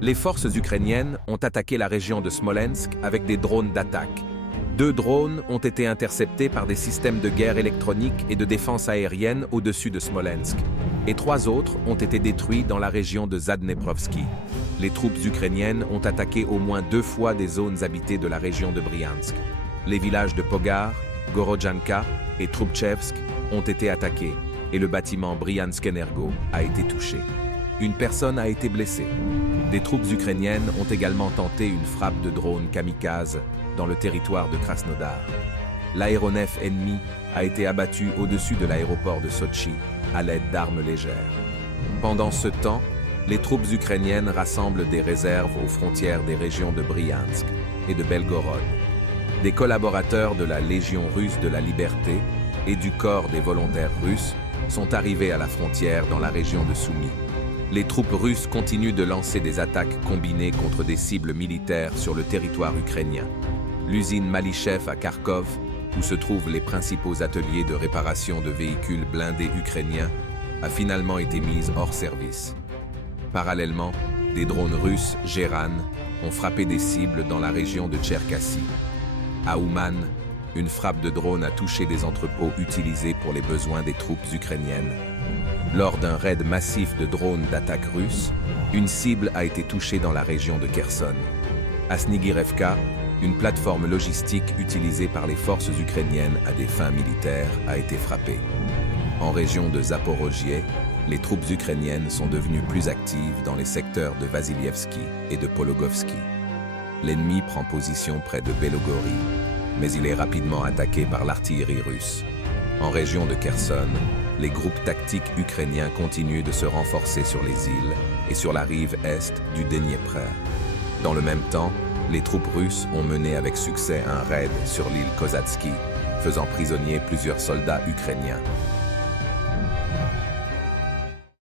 Les forces ukrainiennes ont attaqué la région de Smolensk avec des drones d'attaque. 2 drones ont été interceptés par des systèmes de guerre électronique et de défense aérienne au-dessus de Smolensk, et 3 autres ont été détruits dans la région de Zadneprovski. Les troupes ukrainiennes ont attaqué au moins 2 fois des zones habitées de la région de Bryansk. Les villages de Pogar, Gorodjanka et Troubchevsk ont été attaqués, et le bâtiment Bryansk Energo a été touché. Une personne a été blessée. Des troupes ukrainiennes ont également tenté une frappe de drone kamikaze dans le territoire de Krasnodar. L'aéronef ennemi a été abattu au-dessus de l'aéroport de Sotchi à l'aide d'armes légères. Pendant ce temps, les troupes ukrainiennes rassemblent des réserves aux frontières des régions de Bryansk et de Belgorod. Des collaborateurs de la Légion russe de la liberté et du corps des volontaires russes sont arrivés à la frontière dans la région de Soumy. Les troupes russes continuent de lancer des attaques combinées contre des cibles militaires sur le territoire ukrainien. L'usine Malichev à Kharkov, où se trouvent les principaux ateliers de réparation de véhicules blindés ukrainiens, a finalement été mise hors service. Parallèlement, des drones russes Geran ont frappé des cibles dans la région de Tcherkassy. À Ouman, une frappe de drone a touché des entrepôts utilisés pour les besoins des troupes ukrainiennes. Lors d'un raid massif de drones d'attaque russes, une cible a été touchée dans la région de Kherson. À Snigirevka, une plateforme logistique utilisée par les forces ukrainiennes à des fins militaires a été frappée. En région de Zaporojie, les troupes ukrainiennes sont devenues plus actives dans les secteurs de Vasilievski et de Pologovski. L'ennemi prend position près de Belogori, mais il est rapidement attaqué par l'artillerie russe. En région de Kherson, les groupes tactiques ukrainiens continuent de se renforcer sur les îles et sur la rive est du Dniepr. Dans le même temps, les troupes russes ont mené avec succès un raid sur l'île Kozatsky, faisant prisonniers plusieurs soldats ukrainiens.